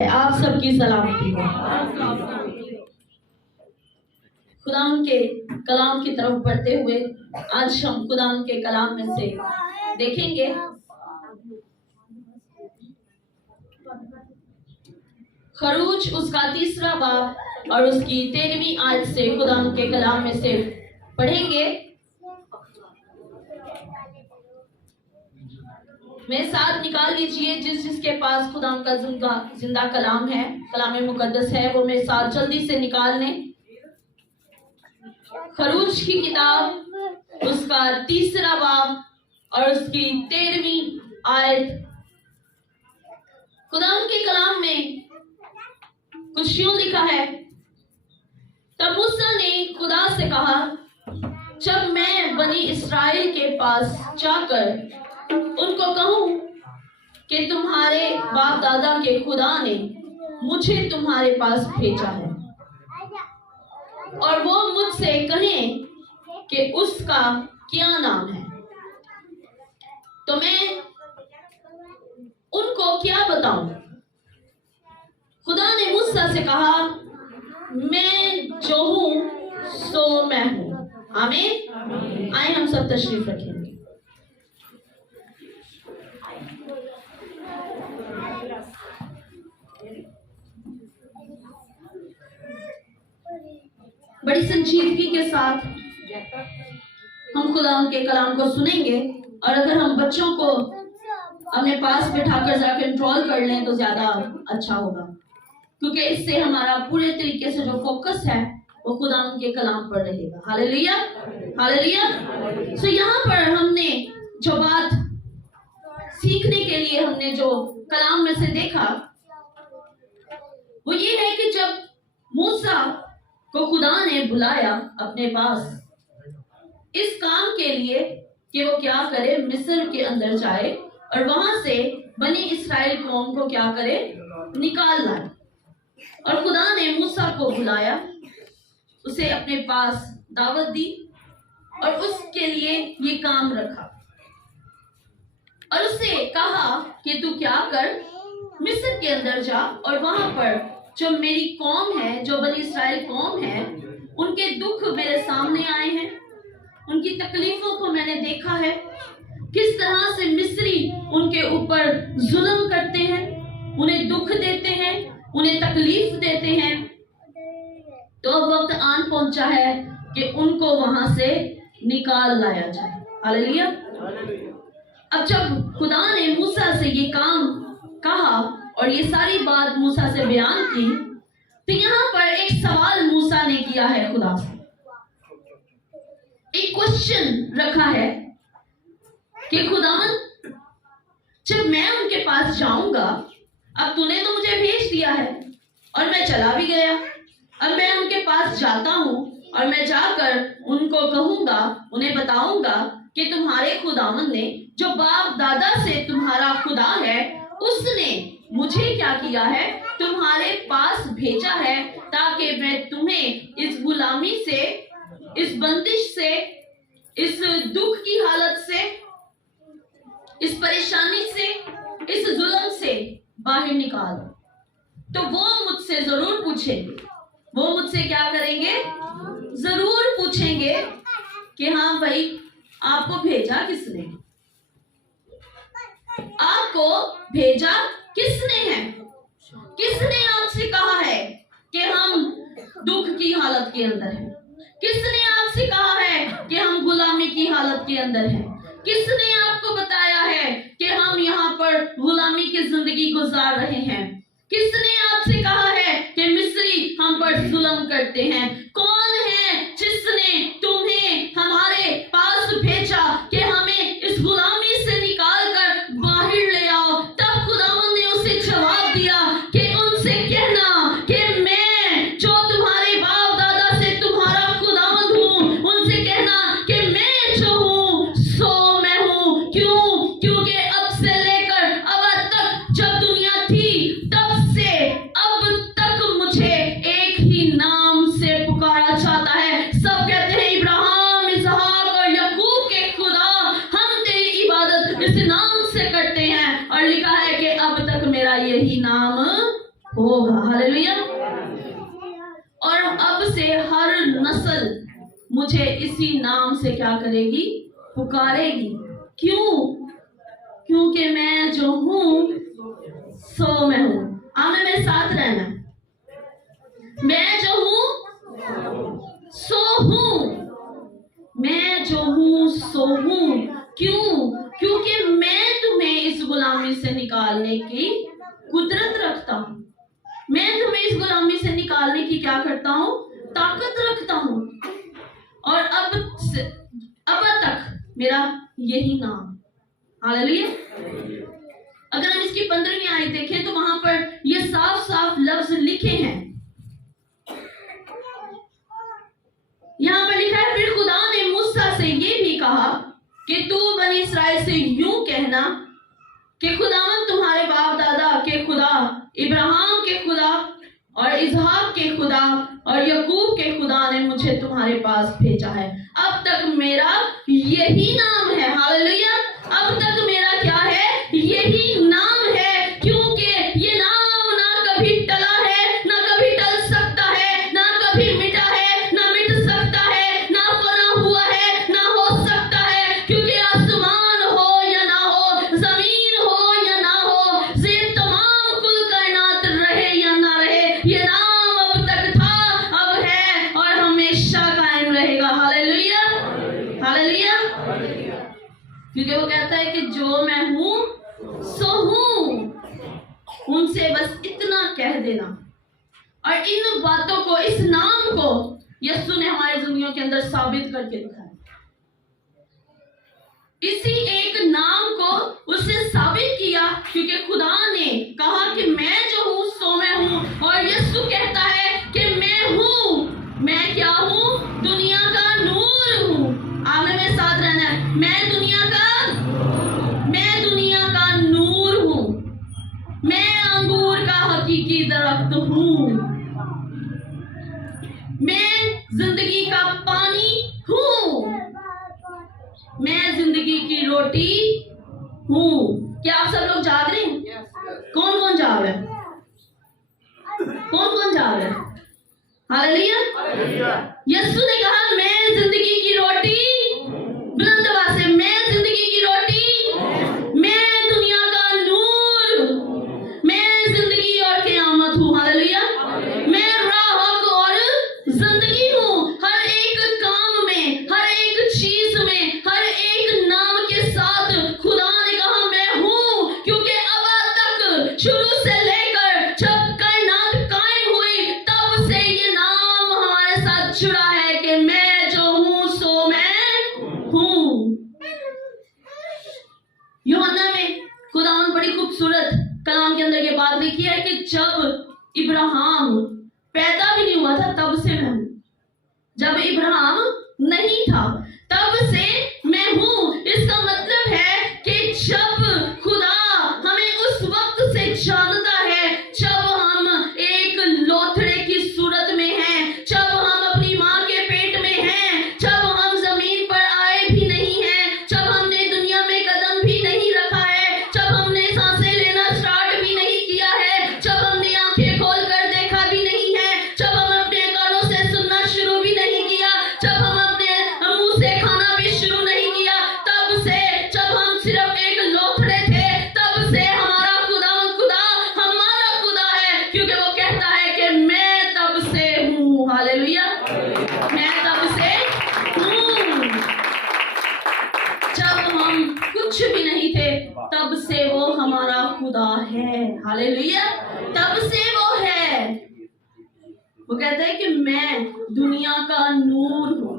آپ سب کی سلامتی ہو۔ خدا ان کے کلام کی طرف بڑھتے ہوئے آج ہم خدا ان کے کلام میں سے دیکھیں گے خروج اس کا 3 باب اور اس کی 13ویں آیت سے خدا ان کے کلام میں سے پڑھیں گے۔ میرے ساتھ نکال لیجئے جس کے پاس خدا کا زندہ کلام ہے، کلام مقدس ہے، وہ میرے ساتھ جلدی سے نکال لیں۔ خروج کی کتاب اس کا 3 باب اور اس کی 13ویں آیت۔ خدا کے کلام میں کچھ یوں لکھا ہے، تب موسیٰ نے خدا سے کہا، جب میں بنی اسرائیل کے پاس جا کر ان کو کہوں کہ تمہارے باپ دادا کے خدا نے مجھے تمہارے پاس بھیجا ہے، اور وہ مجھ سے کہیں کہ اس کا کیا نام ہے، تو میں ان کو کیا بتاؤں؟ خدا نے موسیٰ سے کہا، میں جو ہوں سو میں ہوں۔ آمین۔ آئیں ہم سب تشریف رکھیں گے۔ بڑی سنجیدگی کے ساتھ ہم خدا ان کے کلام کو سنیں گے، اور اگر ہم بچوں کو اپنے پاس بٹھا کر ذرا کنٹرول کر لیں تو زیادہ اچھا ہوگا، کیونکہ اس سے ہمارا پورے طریقے سے جو فوکس ہے وہ خدا ان کے کلام پر رہے گا۔ ہاللیلویا، ہاللیلویا۔ سو یہاں پر ہم نے جو بات سیکھنے کے لیے ہم نے جو کلام میں سے دیکھا وہ یہ ہے کہ جب موسیٰ کو خدا نے بلایا اپنے پاس اس کام کے لیے کہ وہ کیا کرے، مصر کے اندر جائے اور وہاں سے بنی اسرائیل قوم کو کیا کرے، نکال لائے، اور خدا نے موسیٰ کو بلایا، اسے اپنے پاس دعوت دی اور اس کے لیے یہ کام رکھا، اور اسے کہا کہ تو کیا کر، مصر کے اندر جا اور وہاں پر جو میری قوم ہے، جو بنی اسرائیل قوم ہے، ان کے دکھ میرے سامنے آئے ہیں، ان کی تکلیفوں کو میں نے دیکھا ہے، کس طرح سے مصری ان کے اوپر ظلم کرتے ہیں، انہیں دکھ دیتے ہیں، انہیں تکلیف دیتے ہیں، تو اب وقت آن پہنچا ہے کہ ان کو وہاں سے نکال لایا جائے۔ ہاللیلویا۔ اب جب خدا نے موسیٰ سے یہ کام کہا اور یہ ساری بات موسیٰ سے بیان کی، تو یہاں پر ایک سوال موسیٰ نے کیا ہے خدا سے، ایک کوشچن رکھا ہے کہ خداوند جب میں ان کے پاس جاؤں گا، اب تو نے تو مجھے بھیج دیا ہے اور میں چلا بھی گیا، اب میں ان کے پاس جاتا ہوں اور میں جا کر ان کو کہوں گا، انہیں بتاؤں گا کہ تمہارے خداوند نے جو باپ دادا سے تمہارا خدا ہے، اس نے مجھے کیا کیا ہے، تمہارے پاس بھیجا ہے تاکہ میں تمہیں اس غلامی سے، اس بندش سے، اس دکھ کی حالت سے، اس پریشانی سے، اس ظلم سے باہر نکال۔ تو وہ مجھ سے ضرور پوچھیں گے، وہ مجھ سے کیا کریں گے، ضرور پوچھیں گے کہ ہاں بھائی آپ کو بھیجا کس نے، آپ کو بھیجا کس نے ہے، کس نے آپ سے کہا ہے کہ ہم دکھ کی حالت کے اندر ہیں، کس نے آپ سے کہا ہے کہ ہم غلامی کی حالت کے اندر ہیں، کس نے آپ کو بتایا ہے کہ ہم یہاں پر غلامی کی زندگی گزار رہے ہیں، کس نے آپ سے کہا ہے کہ مصری ہم پر ظلم کرتے ہیں، کون ہے جس نے تمہیں ہمارے پاس بھیجا کہ ہمیں اس غلامی سے نکال کر باہر لے آؤ؟ تب خداوند نے اسے جواب دیا کہ ان سے کہنا کہ میں جو تمہارے باپ دادا سے تمہارا خداوند ہوں، ان سے کہنا کہ میں جو ہوں سو میں ہوں۔ کیوں؟ کیونکہ اب سے لے کر اب تک جب دنیا تھی تب سے اب تک مجھے ایک ہی نام سے پکارا होगा। हालेलुया। और अब से हर नस्ल मुझे इसी नाम से क्या करेगी? पुकारेगी। क्यों? क्योंकि मैं जो हूं सो मैं हूं। आपने मेरे साथ रहना। मैं जो हूं सो हूं। मैं जो हूं सो हूं। क्यों? क्योंकि मैं तुम्हें इस गुलामी से निकालने की कुदरत रखता हूं। मैं तुम्हें इस गुलामी से निकालने की क्या करता हूं? ताकत रखता हूं। और अब तक मेरा यही नाम। हालेलुया। अगर हम इसकी 15वीं आयत देखें तो वहां पर ये साफ साफ लफ्ज लिखे हैं। यहां पर लिखा है, फिर खुदा ने मूसा से ये भी कहा कि तू बनी इस्राएल से यूं कहना कि खुदावंद तुम्हारे बाप दादा के खुदा, इब्राहिम के खुदा और इसहाक के खुदा और याकूब के खुदा ने मुझे तुम्हारे पास भेजा है। अब तक मेरा यही नाम है। हालेलुया। अब तक मेरा क्या है? यही नाम है। क्योंकि ये नाम ना कभी टला है, ना कभी टल सकता है, ना कभी मिटा है, ना मिट सकता है, ना फना हुआ है, ना हो सकता है। क्योंकि आसमान हो या ना हो, जमीन हो या ना हो, ये तमाम कुल कायनात रहे या ना रहे, ये नाम अब तक था, अब है और हमेशा कायम रहेगा। हालेलुया। हालेलुया। क्योंकि वो कहता है कि जो मैं हूं सो हूं। उनसे बस इतना कह देना। और इन बातों को, इस नाम को यीशु ने हमारी जिंदगियों के अंदर साबित करके दिखाया। इसी एक नाम को उसने साबित किया क्योंकि खुदा ने कहा कि मैं जो हूं सो मैं हूं। और यीशु कहता है कि मैं हूं। मैं क्या हूं? दुनिया का नूर हूं। आपने मेरे साथ रहना है। मैं दुनिया का नूर हूं। मैं अंगूर का हकीकी दरख्त हूं। मैं जिंदगी का पानी हूं। मैं जिंदगी की रोटी हूं। क्या आप सब लोग जाग रहे हैं? कौन कौन जाग रहा है? कौन कौन जाग रहा है? हालेलुया। यीशु ने कहा, मैं जिंदगी की रोटी, बुलंद आवाज से, मैं जिंदगी की रोटी, मैं दुनिया का नूर, मैं जिंदगी और क़यामत हूं। हालेलुया। मैं राह, हक और जिंदगी हूं। हर एक काम में, हर एक चीज में, हर एक नाम के साथ खुदा ने कहा मैं हूं। क्योंकि अब तक शुरू से लेकर जब कायनात कायम हुई तब से ये नाम हमारे साथ जुड़ा है कि मैं जो हूं सो मैं हूं। यूहन्ना में खुदावंद बड़ी खूबसूरत कलाम के अंदर ये बात लिखी है कि जब इब्राहिम पैदा भी नहीं हुआ था तब से मैं हूं। जब इब्राहिम नहीं था तब से मैं हूं। इसका मतलब है कि जब खुदा हमें उस वक्त से जानता है जब हम एक लोथड़े की सूरत में हैं, जब हम अपनी मां के पेट में हैं, जब हम जमीन पर आए भी नहीं हैं, जब हमने दुनिया में कदम भी नहीं रखा है, जब हमने सांसें लेना स्टार्ट भी नहीं किया है, जब हमने आंखें खोल कर देखा भी नहीं है, जब हम अपने कानों से सुनना शुरू भी नहीं किया, जब हम अपने मुंह से खाना भी शुरू नहीं किया, तब से जब हम सिर्फ एक लोथड़े थे तब से हमारा खुदा हमारा खुदा है। क्योंकि वो कहता है कि मैं तब से हूं। हालेलुया। मैं तब से हूं। जब हम कुछ भी नहीं थे तब से वो हमारा खुदा है। हालेलुया। तब से वो है। वो कहता है कि मैं दुनिया का नूर हूं।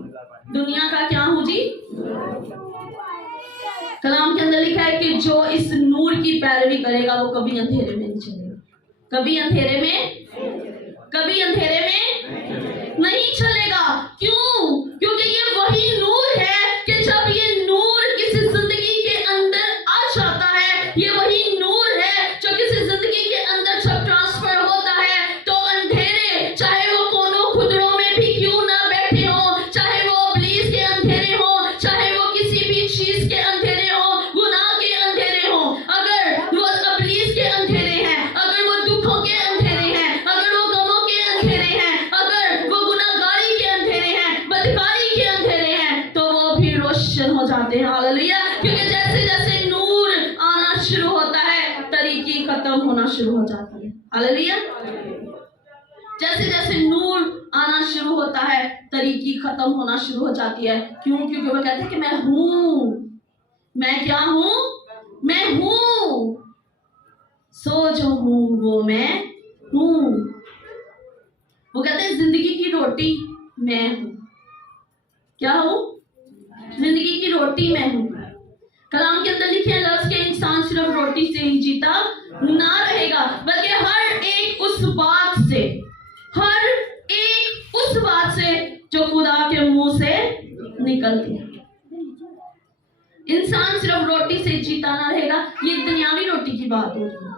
दुनिया का क्या हूं जी? कलाम के अंदर लिखा है कि जो इस नूर की पैरवी करेगा वो कभी अंधेरे में नहीं चलेगा। कभी अंधेरे में नहीं चलेगा। क्यों? क्योंकि ये वही नूर है कि जब ये नूर किसी जिंदगी के अंदर आ जाता है, ये वही नूर है जो किसी जिंदगी के अंदर जब ट्रांसफर होता है तो अंधेरे, चाहे वो कोनों खुदरों में भी क्यों ना बैठे हो, चाहे वो इब्लीस के अंधेरे हो, चाहे वो किसी भी चीज के अंधेरे हो, गुनाह के अंधेरे हो, अगर वो इब्लीस के अंधेरे हैं, अगर वो दुखों के अंधेरे हैं, हालेलुया। जैसे जैसे नूर आना शुरू होता है, तरीकी खत्म होना शुरू हो जाती है। क्यों? क्योंकि वो कहते हैं कि मैं हूं। मैं क्या हूं? मैं हूं। सो जो हूं वो मैं हूं। वो कहते हैं जिंदगी की रोटी मैं हूं। क्या हूं? जिंदगी की रोटी मैं हूं। कलाम के अंदर लिखे हैं लफ्ज के इंसान सिर्फ रोटी से ही जीता ना रहेगा, बल्कि हर एक उस बात से, हर एक उस बात से जो खुदा के मुंह से निकलती है। इंसान सिर्फ रोटी से जीता ना रहेगा, ये दुनियावी रोटी की बात हो रही है।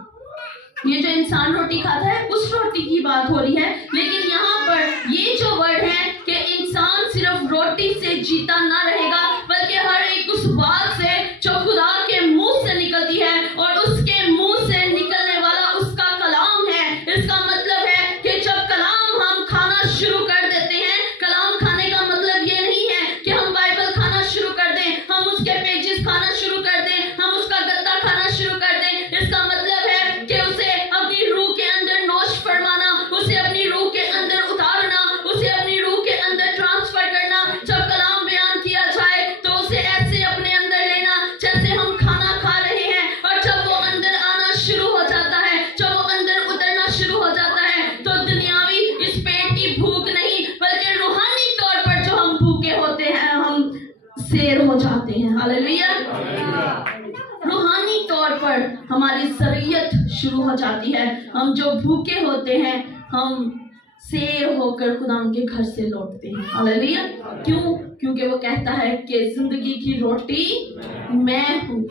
ये जो इंसान रोटी खाता है उस रोटी की बात हो रही है। लेकिन यहाँ पर ये जो वर्ड है कि इंसान सिर्फ रोटी से जीता ना रहेगा, बल्कि हर एक उस बात से जो खुदा के मुंह से निकलती है, और उसके मुंह से निकलने वाला उसका कलाम है। इसका मतलब है कि जब कलाम हम खाना शुरू कर देते हैं, कलाम खाने का मतलब ये नहीं है कि हम बाइबल खाना शुरू कर दें, हम उसके पेजेस खाना शुरू कर दें, हम उसका गद्दा खाना शुरू कर दें। इसका मतलब है कि उसे अपनी रूह के अंदर नोश फरमाना, उसे अपनी रूह के अंदर उतारना, उसे अपनी रूह के अंदर ट्रांसफर करना। जब कलाम बयान किया जाए तो उसे ऐसे अपने अंदर लेना जैसे हम खाना खा रहे हैं, और जब वो अंदर आना शुरू हो जाता है, जब वो अंदर उतरना शुरू हो जाता है, तो दुनियावी इस पेट की भूख नहीं, बल्कि रूहानी तौर पर जो हम भूखे होते हैं, हम शेर हो जाते हैं। हालेलुया। रूहानी तौर पर हमारी शरीयत शुरू हो जाती है। हम जो भूखे होते हैं, हम शेर होकर खुदा के घर से लौटते हैं। हालेलुया। क्यों? क्योंकि वो कहता है कि जिंदगी की रोटी मैं हूं।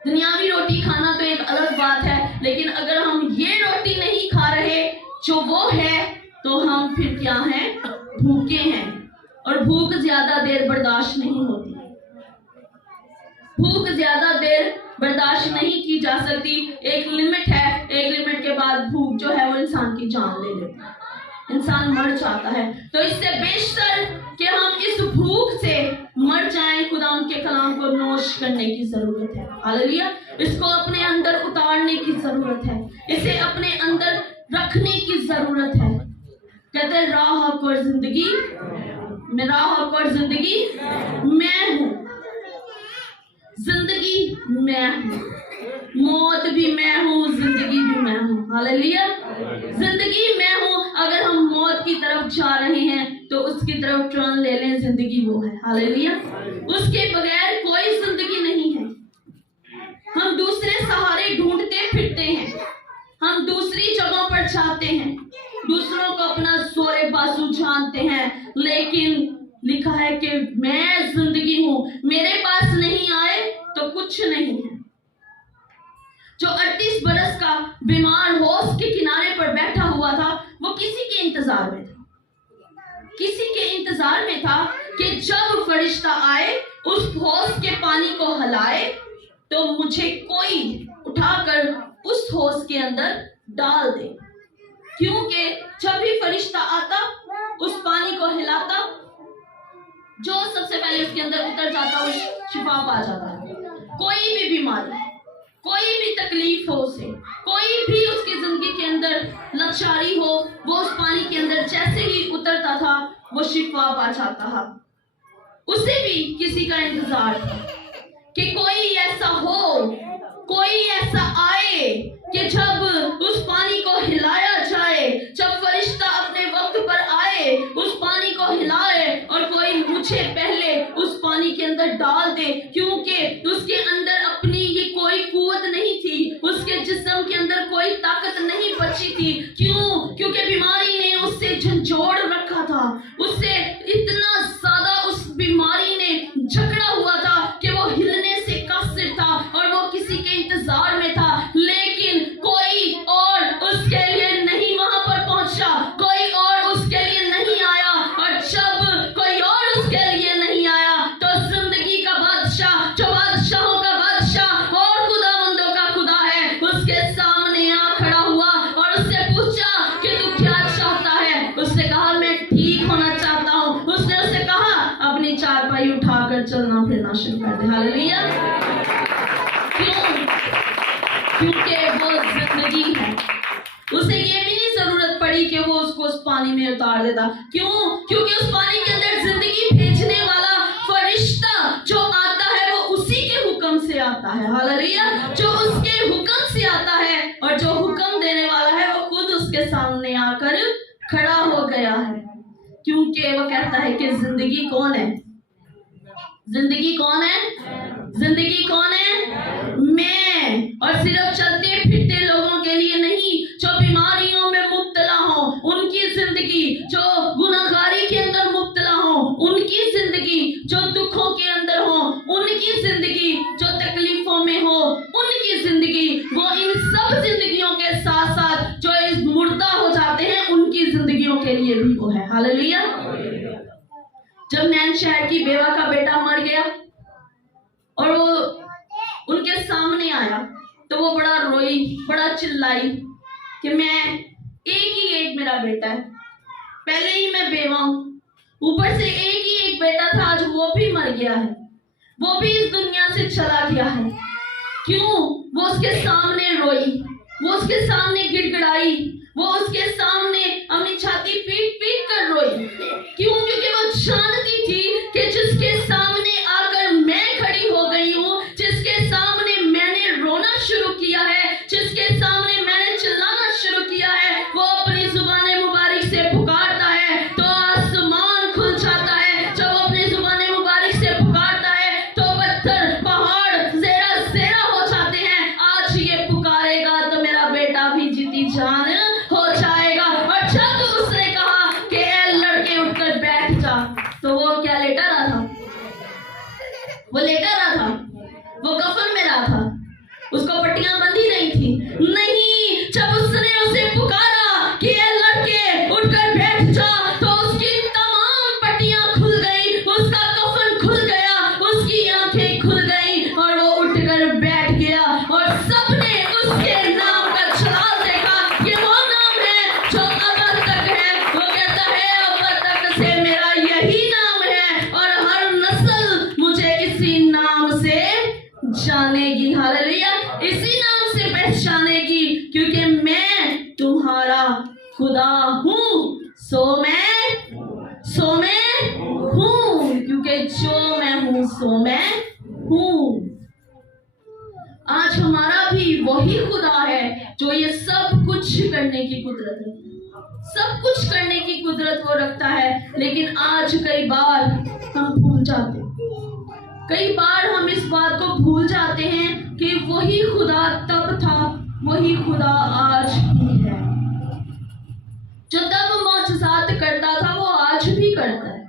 दुनियावी रोटी खाना तो एक अलग बात है, लेकिन अगर हम ये रोटी नहीं खा रहे जो वो है, तो हम फिर क्या हैं? भूखे हैं। और भूख ज्यादा देर बर्दाश्त नहीं होती। भूख ज्यादा देर बर्दाश्त नहीं की जा सकती। एक लिमिट है, एक लिमिट के बाद भूख जो है वो इंसान की जान ले लेती है, इंसान मर जाता है। तो इससे बेशतर कि हम इस भूख से मर जाएं, खुदा उनके कलाम को नोश करने की जरूरत है। हालेलुया। इसको अपने अंदर उतारने की जरूरत है, इसे अपने अंदर रखने की जरूरत है। कहते हैं राह और जिंदगी, मेरा हक और जिंदगी मैं हूं। जिंदगी मैं हूं, मौत भी मैं हूं, जिंदगी भी मैं हूं। हालेलुया। जिंदगी मैं हूं। अगर हम मौत की तरफ जा रहे हैं तो उसकी तरफ टर्न ले लें, जिंदगी वो है। हालेलुया। उसके बगैर कोई जिंदगी नहीं है। हम दूसरे सहारे ढूंढते फिरते हैं, हम दूसरी जगहों पर जाते हैं, दूसरों को अपना सोरे बासु जानते हैं, लेकिन लिखा है कि मैं जिंदगी हूं, मेरे पास नहीं आए तो कुछ नहीं है। जो 38 बरस का बीमार हौज के किनारे पर बैठा हुआ था, वो किसी के इंतजार में था, किसी के इंतजार में था कि जब फरिश्ता आए उस हौज के पानी को हिलाए तो मुझे कोई उठाकर उस हौज के अंदर डाल दे। क्योंकि जब भी फरिश्ता आता, उस पानी को हिलाता, जो सबसे पहले उसके अंदर उतर जाता वो शिफा पा जाता है। कोई भी बीमारी, कोई भी तकलीफ हो उसे, कोई भी उसकी जिंदगी के अंदर लाचारी हो, वो उस पानी के अंदर जैसे ही उतरता था वो शिफा पा जाता था। उसे भी किसी का इंतजार था कि कोई ऐसा हो, कोई ऐसा आए कि जब उस पानी को हिलाया जाए, जब फरिश्ता अपने वक्त पर आए, उस पानी को हिलाए और कोई मुझे पहले उस पानी के अंदर डाल दे। क्योंकि उसके अंदर अपनी ये कोई कुव्वत नहीं थी, उसके जिस्म के अंदर कोई ताकत नहीं बची थी। क्यों? क्योंकि बीमारी ने उससे झंझोड़ रखा था, उससे इतना ज्यादा उस बीमारी ने झगड़ा हुआ था कि वो हिलने से कासिर था और वो किसी के इंतजार में था। लेकिन कोई और उसके लिए नहीं वहां पर पहुंचा, कोई और उसके लिए नहीं आया, और जब कोई और उसके लिए नहीं आया तो जिंदगी का बादशाह, जो बादशाहों का बादशाह और खुदावंदों का खुदा है, उसके सामने आ खड़ा हुआ और उससे पूछा कि तू क्या चाहता है। उसने कहा मैं ठीक होना चाहता हूँ। उसने उससे कहा अपनी चारपाई उठाकर चलना फिरना शुरू कर दे। हालेलुया। क्यों? क्योंकि वो जिंदगी है। उसे ये भी नहीं जरूरत पड़ी कि वो उसको उस पानी में उतार देता। क्यों? क्योंकि उस पानी के अंदर जिंदगी भेजने वाला फरिश्ता जो आता है वो उसी के हुक्म से आता है। हालेलुया। जो उसके हुक्म से आता है और जो हुक्म देने वाला है वो खुद उसके सामने आकर खड़ा हो गया है, क्योंकि वो कहता है कि जिंदगी कौन है? जिंदगी कौन है? जिंदगी कौन है? मैं। और सिर्फ चलते फिरते लोगों के लिए नहीं, जो बीमारियों में मुब्तला हो उनकी जिंदगी, जो गुनाहगारी के अंदर मुब्तला हो उनकी जिंदगी, जो दुखों के अंदर हो उनकी जिंदगी, जो तकलीफों में हो उनकी जिंदगी, वो इन सब जिंदगियों के साथ साथ जो इस मुर्दा हो जाते हैं उनकी जिंदगियों के लिए भी वो है। हालेलुया। जब नैन शहर की बेवा का बेटा मर गया और वो उनके सामने आया तो वो बड़ा रोई, बड़ा चिल्लाई कि मैं एक मेरा बेटा है, पहले ही मैं बेवा हूं, ऊपर से एक बेटा था, आज वो भी मर गया है, वो भी इस दुनिया से चला गया है। क्यों? वो उसके सामने रोई, वो उसके सामने गिड़गिड़ाई, वो उसके सामने अपनी छाती पीट कर रोई। क्यों? क्योंकि वो जानती थी कि जिसके सामने आकर मैं खड़ी हो गई हूँ, जिसके सामने मैंने रोना शुरू किया है, जिसके सामने मैंने चिल्लाना शुरू किया है, वो अपनी जुबान मुबारक से पुकारता है तो आसमान खुल जाता है। जब वो अपनी जुबान मुबारक से पुकारता है तो पत्थर पहाड़ ज़ेरा हो जाते हैं। आज ये पुकारेगा तो मेरा बेटा भी जीती जान हो जाएगा। और जब उसने कहा कि ए लड़के उठकर बैठ जा, तो वो क्या लेटा रहा था? वो लेटा रहा था, वो कफन में रहा था, उसको पट्टियां बंधी नहीं थी। नहीं, जब उसने उसे पुकारा कि ए लड़के उठकर बैठ जा, तो उसकी तमाम पट्टियां खुल गई, उसका कफन खुल गया, उसकी आंखें खुल गई और वो उठकर बैठ गया। और सबने उसके नाम का जलाल देखा। ये वो नाम है जो अबद तक है। वो कहता है अबद तक से मेरा यही नाम है और हर नस्ल मुझे इसी नाम से जानेगी। हालेलुया। इसी नाम से पहचानेगी, क्योंकि मैं तुम्हारा खुदा हूँ। सो मैं हूँ, क्योंकि जो मैं हूँ सो मैं हूँ। आज हमारा भी वही खुदा है जो ये सब कुछ करने की कुदरत है, सब कुछ करने की कुदरत वो रखता है। लेकिन आज कई बार हम भूल जाते हैं, कई बार हम इस बात को भूल जाते हैं कि वही खुदा तब था, वही खुदा आज भी है। जो तब मौजज़ात करता था वो आज भी करता है।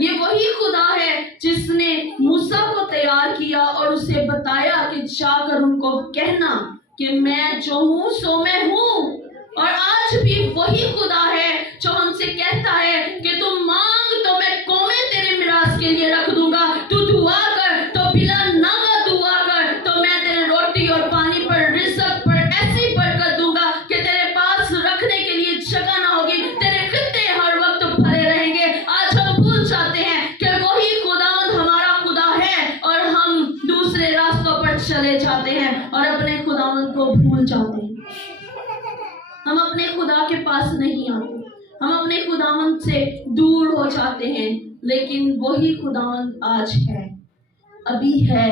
ये वही खुदा है जिसने मूसा को तैयार किया और उसे बताया कि जाकर उनको कहना कि मैं जो हूँ सो मैं हूँ। और आज भी वही खुदा है जो हमसे कहता है कि तुम मांग तो मैं कौमें तेरे मिरास के लिए रख दूंगा, तू दुआ कर तो बिला नागा दुआ कर तो मैं तेरे रोटी और पानी पर रिज़्क़ पर ऐसी बरकत दूंगा कि तेरे पास रखने के लिए जगह ना होगी, तेरे खित्ते हर वक्त भरे रहेंगे। आज हम भूल जाते हैं कि वही खुदावंद हमारा खुदा है और हम दूसरे रास्तों पर चले जाते हैं और अपने खुदावंद को भूल जाते हैं। हम अपने खुदा के पास नहीं आते, हम अपने खुदावंद से दूर हो जाते हैं। लेकिन वही खुदावंद आज है, अभी है,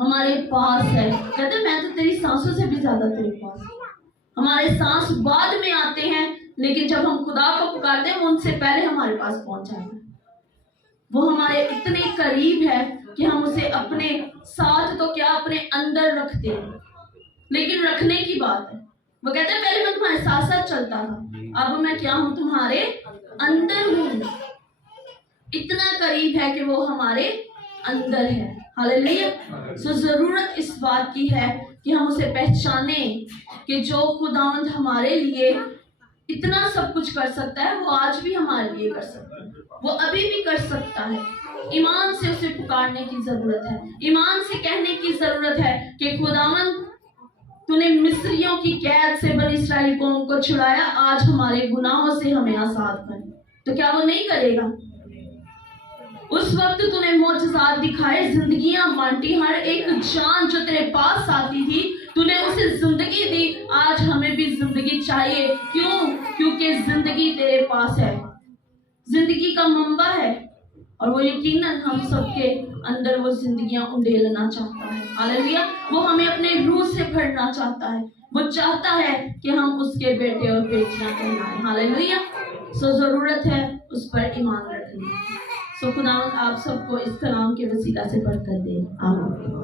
हमारे पास है। कहते मैं तो तेरी सांसों से भी ज्यादा तेरे पास। हमारे सांस बाद में आते हैं, लेकिन जब हम खुदा को पुकारते हैं वो उनसे पहले हमारे पास पहुंच जाता है। वो हमारे इतने करीब है कि हम उसे अपने साथ तो क्या अपने अंदर रखते हैं। लेकिन रखने की बात है, वो कहते हैं पहले मैं तुम्हारे साथ साथ चलता था, अब मैं क्या हूं? तुम्हारे अंदर हूं। इतना करीब है कि वो हमारे अंदर है। हालेलुया। सो जरूरत इस बात की है कि हम उसे पहचाने कि जो खुदावंद हमारे लिए इतना सब कुछ कर सकता है वो आज भी हमारे लिए कर सकता है, वो अभी भी कर सकता है। ईमान से उसे पुकारने की जरूरत है, ईमान से कहने की जरूरत है कि खुदावंद तूने मिस्रियों की कैद से बनी इस्राएल कौम को छुड़ाया, आज हमारे गुनाहों से हमें आजाद कर। तो क्या वो नहीं करेगा? उस वक्त तूने मौजज़ात दिखाए, जिंदगियां बांटी, हर एक जान जो तेरे पास आती थी तूने उसे जिंदगी दी, आज हमें भी जिंदगी चाहिए। क्यों? क्योंकि जिंदगी तेरे पास है, जिंदगी का मंबा है, और वो यकीनन हम सबके अंदर वो जिंदगियां उंडेलना चाहता है। हालेलुया। वो हमें अपने रूह से भरना चाहता है, वो चाहता है कि हम उसके बेटे और बेटियां कहलाएं। हालेलुया। सो जरूरत है उस पर ईमान रखने। सो खुदावंद आप सबको इस कलाम के वसीला से बरकत दे। आमीन।